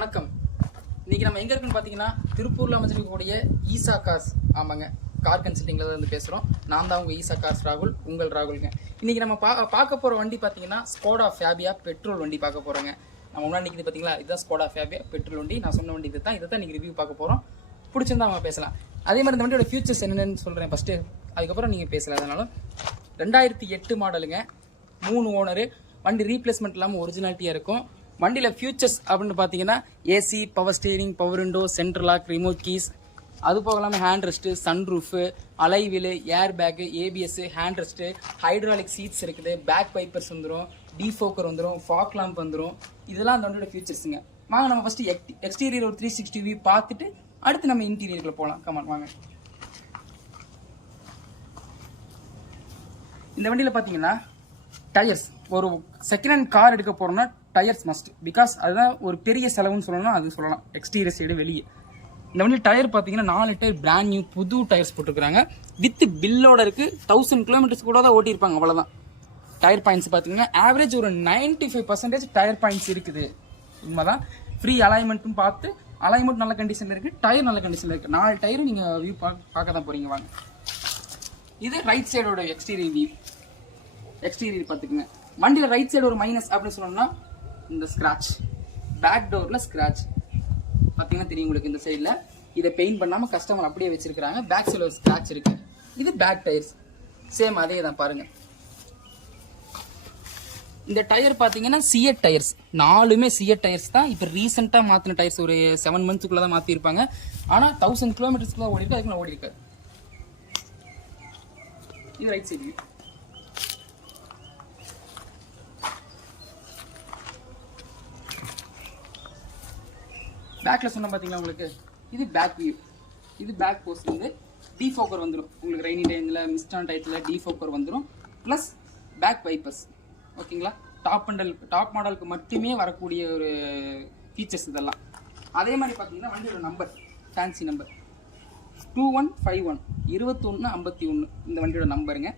வணக்கம். இன்னைக்கு நம்ம எங்க இருக்குன்னு பாத்தீங்கன்னா திருப்பூர்ல அமைஞ்சிருக்கக்கூடிய ஈசா கார்ஸ். ஆமாங்க, கார் கன்சல்டிங்ல தான் வந்து பேசுறோம். நான் தான் உங்க ஈசா கார்ஸ் ராகுல், உங்கள் ராகுல்ங்க. இன்னைக்கு நம்ம பார்க்க போற வண்டி பாத்தீங்கன்னா ஸ்கோடா ஃபேபியா பெட்ரோல் வண்டி பார்க்க போறோங்க. நம்ம முன்னாடி நிக்குது பாத்தீங்களா, இதுதான் ஸ்கோடா ஃபேபியா பெட்ரோல் வண்டி. நான் சொன்ன வண்டி இதை தான் இன்னைக்கு ரிவ்யூ பார்க்க போறோம். பிடிச்சிருந்தா அவங்க பேசலாம். அதே மாதிரி இந்த வண்டியோட ஃபியூச்சர்ஸ் என்னன்னு சொல்றேன் ஃபர்ஸ்ட், அதுக்கப்புறம் நீங்க பேசலாம். அதனால 2008 மாடலுங்க, 3 ஓனரு. வண்டி ரீப்ளேஸ்மெண்ட் இல்லாமல் ஒரிஜினாலிட்டியாக இருக்கும். வண்டியில் ஃபியூச்சர்ஸ் அப்படின்னு பார்த்தீங்கன்னா AC, power steering, power window, central lock, remote keys, அது போக இல்லாமல் hand rest, sunroof, alloy wheel, air bag, ABS, hand rest, hydraulic seats இருக்குது, பேக் வைப்பர்ஸ் வந்துடும், டிஃபோக்கர் வந்துடும், ஃபாக் லாம்ப் வந்துடும். இதெல்லாம் அந்த வண்டியோட ஃபியூச்சர்ஸுங்க. வாங்க நம்ம ஃபஸ்ட்டு எக்ஸ்டீரியர் ஒரு 360 வியூ பார்த்துட்டு அடுத்து நம்ம இன்டீரியரில் போகலாம். கமான் வாங்க. இந்த வண்டியில் பார்த்தீங்கன்னா டயர்ஸ், ஒரு செகண்ட் ஹேண்ட் கார் எடுக்க போறோம்னா டயர்ஸ் மஸ்ட். பிகாஸ் அதுதான் ஒரு பெரிய செலவுன்னு சொல்லணும், அது சொல்லலாம். எக்ஸ்டீரியர் சைடு வெளியே இந்த வண்டி டயர் பார்த்தீங்கன்னா 4 டயர் பிராண்ட் நியூ புது டயர்ஸ் போட்டுருக்காங்க. வித் பில்லோட இருக்கு. 1000 கிலோமீட்டர்ஸ் கூட தான் ஓட்டியிருப்பாங்க, அவ்வளோதான். டயர் பாயிண்ட்ஸ் பார்த்தீங்கன்னா ஆவரேஜ் ஒரு 95% டயர் பாயிண்ட்ஸ் இருக்குது. உண்மைதான். ஃப்ரீ அலைன்மெண்ட்டும் பார்த்து, அலைன்மெண்ட் நல்ல கண்டிஷனில் இருக்குது, டயர் நல்ல கண்டிஷனில் இருக்குது. 4 டயரும் நீங்கள் வியூ பார்க்க தான் போறீங்க. வாங்க, இது ரைட் சைடோட எக்ஸ்டீரியர் வியூ. எக்ஸ்டீரியர் பார்த்துக்குங்க. வண்டியில் ரைட் சைடு ஒரு மைனஸ் அப்படின்னு சொன்னோம்னா இந்த ஸ்கிராட்ச், பேக் டோரில் ஸ்கிராட்ச் பார்த்தீங்கன்னா தெரியும் உங்களுக்கு. இந்த சைடில் இதை பெயிண்ட் பண்ணாமல் கஸ்டமர் அப்படியே வச்சிருக்காங்க. பேக் சைடில் ஒரு ஸ்கிராட்ச் இருக்கு. இது பேக் டயர்ஸ், சேம் அதே தான் பாருங்க. இந்த டயர் பார்த்தீங்கன்னா சிஎட் டயர்ஸ், 4மே சிஎட் டயர்ஸ் தான். இப்போ ரீசெண்டாக மாற்றின டயர்ஸ், ஒரு 7 மந்த்ஸ்க்குள்ள தான் மாற்றிருப்பாங்க. ஆனால் 1000 கிலோமீட்டர்ஸ்க்குள்ள ஓடி இருக்கு, அதுக்கு ஓடி இருக்காது. இது ரைட் சைடு. பேக்கில் சொன்ன பார்த்தீங்களா உங்களுக்கு, இது பேக் வியூ. இது பேக் போஸ்ட் வந்து டிஃபோக்கர் வந்துடும் உங்களுக்கு. ரெய்னி டைமில், மிஸ்டான டயத்தில் டிஃபோக்கர் வந்துடும். Plus back wipers. ஓகேங்களா, டாப் மாடலுக்கு மட்டுமே வரக்கூடிய ஒரு ஃபீச்சர்ஸ் இதெல்லாம். அதே மாதிரி பார்த்தீங்கன்னா வண்டியோட நம்பர், ஃபேன்சி நம்பர் 2151 2151 இந்த வண்டியோட நம்பருங்க.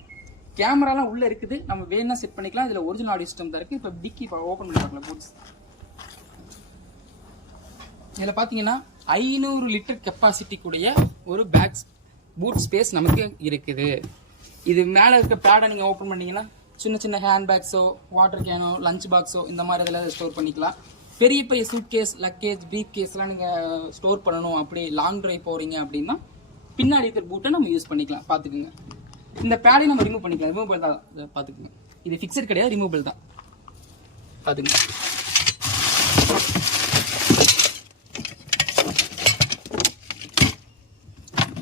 கேமராலாம் உள்ளே இருக்குது, நம்ம வேணா செட் பண்ணிக்கலாம். இதில் ஒரிஜினல் ஆடியோ சிஸ்டம் தான் இருக்குது. இப்போ டிக்கி ஓப்பன் பண்ணி பார்க்கலாம். பூட்ஸ் இதில் பார்த்தீங்கன்னா 500 லிட்டர் கெப்பாசிட்டி கூடிய ஒரு பேக் பூட் ஸ்பேஸ் நமக்கு இருக்குது. இது மேலே இருக்க பேடை நீங்கள் ஓப்பன் பண்ணிங்கன்னா சின்ன சின்ன ஹேண்ட் பேக்ஸோ, வாட்டர் கேனோ, லஞ்ச் பாக்ஸோ இந்த மாதிரி இதெல்லாம் ஸ்டோர் பண்ணிக்கலாம். பெரிய பெரிய சூட் கேஸ், லக்கேஜ், ப்ரீஃப் கேஸ்லாம் நீங்கள் ஸ்டோர் பண்ணணும், அப்படி லாங் ட்ரைவ் போகிறீங்க அப்படின்னா பின்னாடி இருக்கிற பூட்டை நம்ம யூஸ் பண்ணிக்கலாம். பார்த்துக்குங்க. இந்த பேடை நம்ம ரிமூவ் பண்ணிக்கலாம். ரிமூவபிள் தான், பார்த்துக்குங்க. இது ஃபிக்ஸட் கிடையாது, ரிமூவபிள் தான். பார்த்துக்குங்க.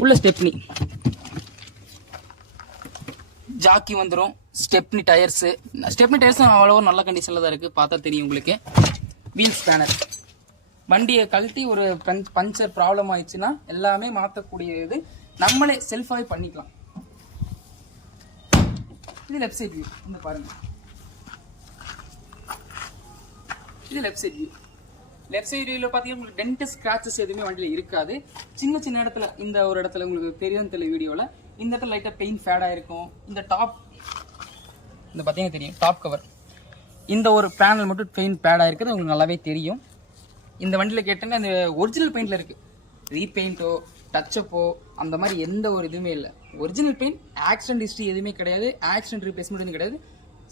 உள்ள ஸ்டெப்னி, ஜாக்கி வந்துடும். ஸ்டெப்னி டயர்ஸ், ஸ்டெப்னி டயர்ஸும் அவ்வளோ நல்ல கண்டிஷனில் தான் இருக்குது, பார்த்தா தெரியும் உங்களுக்கு. வீல் ஸ்பேனர், வண்டியை கழட்டி ஒரு பஞ்சர் ப்ராப்ளம் ஆயிடுச்சுன்னா எல்லாமே மாற்றக்கூடிய இது நம்மளே செல்ஃபாகவே பண்ணிக்கலாம். இது லெஃப்ட் சைட் வியூ. இந்த பாருங்க, இது left side view. Left side வியூவில் பார்த்தீங்கன்னா உங்களுக்கு டென்ட், ஸ்கிராச்சஸ் எதுவுமே வண்டியில் இருக்காது. சின்ன சின்ன இடத்துல, இந்த ஒரு இடத்துல உங்களுக்கு தெரியும் தெரியல வீடியோவில், இந்த இடத்துல லைட்டாக பெயிண்ட் ஃபேடாக இருக்கும். இந்த டாப், இந்த பார்த்தீங்கன்னா தெரியும் டாப் கவர், இந்த ஒரு பேனல் மட்டும் பெயிண்ட் பேடாக இருக்குது, உங்களுக்கு நல்லாவே தெரியும். இந்த வண்டியில் கேட்டேன்னா அந்த ஒரிஜினல் பெயிண்டில் இருக்குது. ரீபெயிண்ட்டோ, டச்சப்போ அந்த மாதிரி எந்த ஒரு இதுவுமே இல்லை. Original paint. ஆக்சிடென்ட் ஹிஸ்ட்ரி எதுவுமே கிடையாது, ஆக்சிடென்ட் ரீப்ளேஸ்மெண்ட் எதுவும் கிடையாது.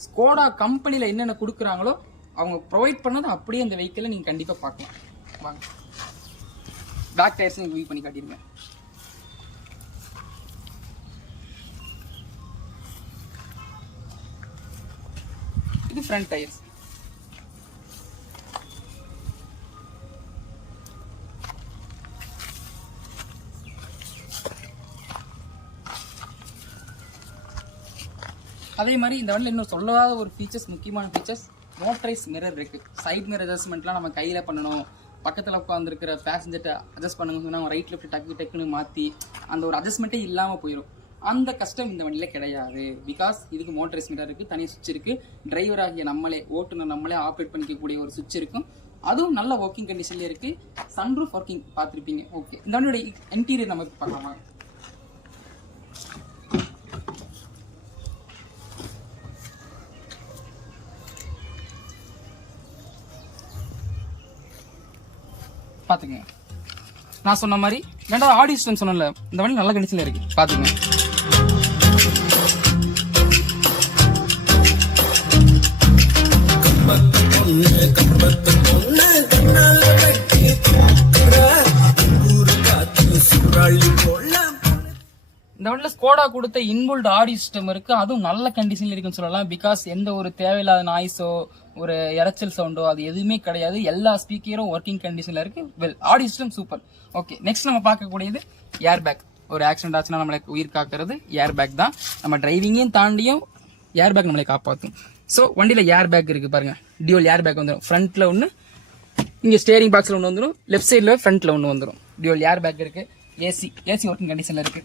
ஸ்கோடா கம்பெனியில் என்னென்ன கொடுக்குறாங்களோ அவங்க ப்ரொவைட் பண்ணது அப்படியே அந்த வெஹிக்கிளை நீங்கள் கண்டிப்பாக பார்க்கலாம். வாங்க, பேக் டயர்ஸ் நீங்கள் வியூ பண்ணி காட்டிடுங்க. இது ஃப்ரண்ட் டயர்ஸ். அதே மாதிரி இந்த வண்டியில் இன்னும் சொல்லாத ஒரு ஃபீச்சர்ஸ், முக்கியமான ஃபீச்சர்ஸ், மோட்டரைஸ் மிரர் இருக்குது. சைட் மிரர் அட்ஜஸ்ட்மெண்ட்லாம் நம்ம கையில் பண்ணணும். பக்கத்தில் உட்காந்துருக்கிற பேசஞ்சர்கிட்ட அட்ஜஸ்ட் பண்ணுங்க சொன்னால் அவங்க ரைட் லெஃப்ட் டக்குன்னு மாற்றி அந்த ஒரு அட்ஜஸ்ட்மெண்ட்டே இல்லாமல் போயிடும். அந்த கஷ்டம் இந்த வண்டியில் கிடையாது. பிகாஸ் இதுக்கு மோட்டரைஸ் மிரர் இருக்குது, தனி சுவிட்ச் இருக்குது. டிரைவர் ஆகிய நம்மளே, ஓட்டுநர் நம்மளே ஆப்ரேட் பண்ணிக்கக்கூடிய ஒரு சுவிட்ச் இருக்கும். அதுவும் நல்ல ஒர்க்கிங் கண்டிஷன்லேயே இருக்குது. சன்ரூஃப் ஒர்க்கிங் பார்த்துருப்பீங்க. ஓகே, இந்த வண்டியோட இன்டீரியர் நம்ம பார்க்கலாமா? பாத்துங்க. நான் சொன்ன மாதிரி ரெண்டாவது ஆடியோ சிஸ்டம் சொன்னல, இந்த வண்டி நல்ல கண்டிஷன்ல இருக்கு பாத்துங்க. இந்த வண்டியில ஸ்கோடா கொடுத்த இன்பில்ட் ஆடியோ சிஸ்டம் இருக்கு, அதுவும் நல்ல கண்டிஷன்ல இருக்குன்னு சொல்லலாம். பிகாஸ் எந்த ஒரு தேவையில்லாத நாய்ஸோ ஒரு இரைச்சல் சவுண்டோ அது எதுவுமே கிடையாது. எல்லா ஸ்பீக்கரும் ஒர்க்கிங் கண்டிஷன்ல இருக்கு. Well, audio system super. Okay, next நம்ம பார்க்கக்கூடியது ஏர் பேக். ஒரு ஆக்சிடென்ட் ஆச்சுன்னா நம்மளுக்கு உயிர் காக்கிறது ஏர் பேக் தான். நம்ம டிரைவிங்கையும் தாண்டியும் ஏர் பேக் நம்மளை காப்பாற்றும். ஸோ வண்டியில ஏர் பேக் இருக்கு பாருங்க. டியூல் ஏர் பேக் வந்துடும். ஃப்ரண்ட்ல ஒன்று, இங்க ஸ்டேரிங் பாக்ஸ்ல ஒன்று வந்துடும், லெஃப்ட் சைட்ல ஃப்ரண்ட்ல ஒன்று வந்துடும். டியூல் ஏர் பேக் இருக்கு. ஏசி ஒர்க்கிங் கண்டிஷன்ல இருக்கு.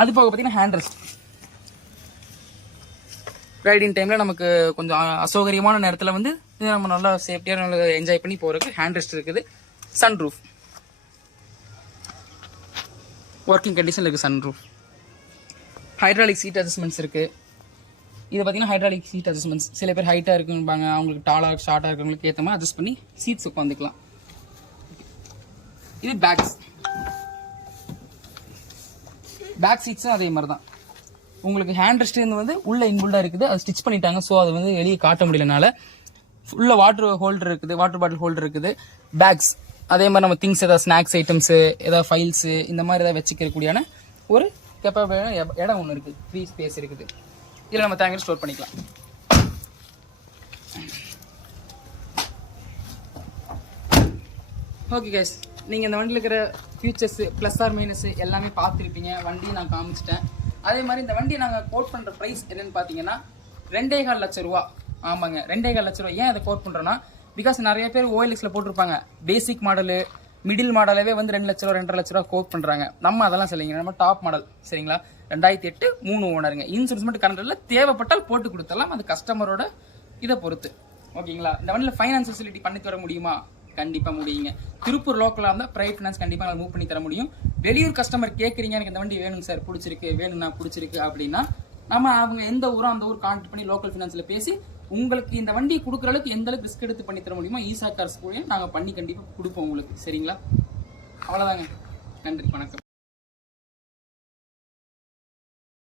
அது போக பார்த்தீங்கன்னா ஹேண்ட் ரெஸ்ட். ரைடிங் டைம்ல நமக்கு கொஞ்சம் அசௌகரியமான நேரத்தில் வந்து நம்ம நல்லா சேஃப்டியாக நல்லா என்ஜாய் பண்ணி போறதுக்கு ஹேண்ட் ரெஸ்ட் இருக்குது. சன் ரூஃப் ஒர்க்கிங் கண்டிஷன்ல இருக்கு. Sun roof. Hydraulic seat adjustments இருக்கு. இது பார்த்தீங்கன்னா ஹைட்ராலிக் சீட் அட்ஜஸ்ட்மெண்ட்ஸ். சில பேர் ஹைட்டா இருக்கும்பாங்க, அவங்களுக்கு டாலா ஷார்ட்டா இருக்கிறவங்களுக்கு ஏற்ற மாதிரி அட்ஜஸ்ட் பண்ணி சீட்ஸ் உட்காந்துக்கலாம். இது பேக்ஸ். பேக் சீட்ஸும் அதே மாதிரி தான். உங்களுக்கு ஹேண்ட் ரெஸ்ட் வந்து உள்ள இன்பில்டா இருக்குது, அது ஸ்டிச் பண்ணிட்டாங்க. ஸோ அது வந்து வெளியே காட்ட முடியலனால உள்ள வாட்டர் ஹோல்டர் இருக்குது, வாட்டர் பாட்டில் ஹோல்டர் இருக்குது. பேக்ஸ் அதே மாதிரி நம்ம திங்ஸ் ஏதாவது ஸ்நாக்ஸ் ஐட்டம்ஸ், ஏதாவது ஃபைல்ஸ், இந்த மாதிரி ஏதாவது வச்சுக்கக்கூடியான ஒரு கேப்பபிளான இடம் ஒன்று இருக்குது. ஃப்ரீ ஸ்பேஸ் இருக்குது. இதில் நம்ம தேங்காய் ஸ்டோர் பண்ணிக்கலாம். ஓகே கைஸ், நீங்கள் இந்த வண்டியில் இருக்கிற ஃபியூச்சர்ஸ் ப்ளஸ் ஆர் மைனஸ் எல்லாமே பார்த்துருப்பீங்க. வண்டியை நான் காமிச்சிட்டேன். அதே மாதிரி இந்த வண்டியை நாங்கள் கோட் பண்ணுற ப்ரைஸ் என்னன்னு பார்த்தீங்கன்னா 2.25 லட்சம் ரூபா. ஆமாங்க, 2.25 லட்சம் ரூபா. ஏன் அதை கோட் பண்ணுறோன்னா, பிகாஸ் நிறைய பேர் OLXல போட்டிருப்பாங்க பேசிக் மாடலு, மிடில் மாடலவே வந்து 2 லட்ச ரூபா 2.5 லட்ச ரூபா கோட் பண்ணுறாங்க. நம்ம அதெல்லாம் சொல்லிங்க, நம்ம டாப் மாடல் சரிங்களா. 2008 3 ஓனருங்க. இன்சூரன்ஸ் மட்டும் கரண்ட்ல தேவைப்பட்டால் போட்டு கொடுத்துடலாம். அது கஸ்டமரோட இதை பொறுத்து. ஓகேங்களா. இந்த வண்டியில் ஃபைனான்ஸ் ஃபெசிலிட்டி பண்ணி தர முடியுமா? கண்டிப்பா முடியுங்க. திருப்பூர் லோக்கலா இருந்தா பிரைவேட் ஃபைனான்ஸ் கண்டிப்பா மூவ் பண்ணி தர முடியும். வெளியூர் கஸ்டமர் கேட்குறீங்க, எனக்கு இந்த வண்டி வேணும் சார், பிடிச்சிருக்கு, வேணும்னா பிடிச்சிருக்கு அப்படின்னா நம்ம அவங்க எந்த ஊரோ அந்த ஊர் கான்டாக்ட் பண்ணி லோக்கல் ஃபைனான்ஸ்ல பேசி உங்களுக்கு இந்த வண்டி கொடுக்குற அளவுக்கு எந்த அளவுக்கு ரிஸ்க் எடுத்து பண்ணி தர முடியுமோ ஈசா கார்ஸ் கூட நாங்கள் பண்ணி கண்டிப்பாக கொடுப்போம் உங்களுக்கு. சரிங்களா. அவ்வளோதாங்க. நன்றி, வணக்கம்.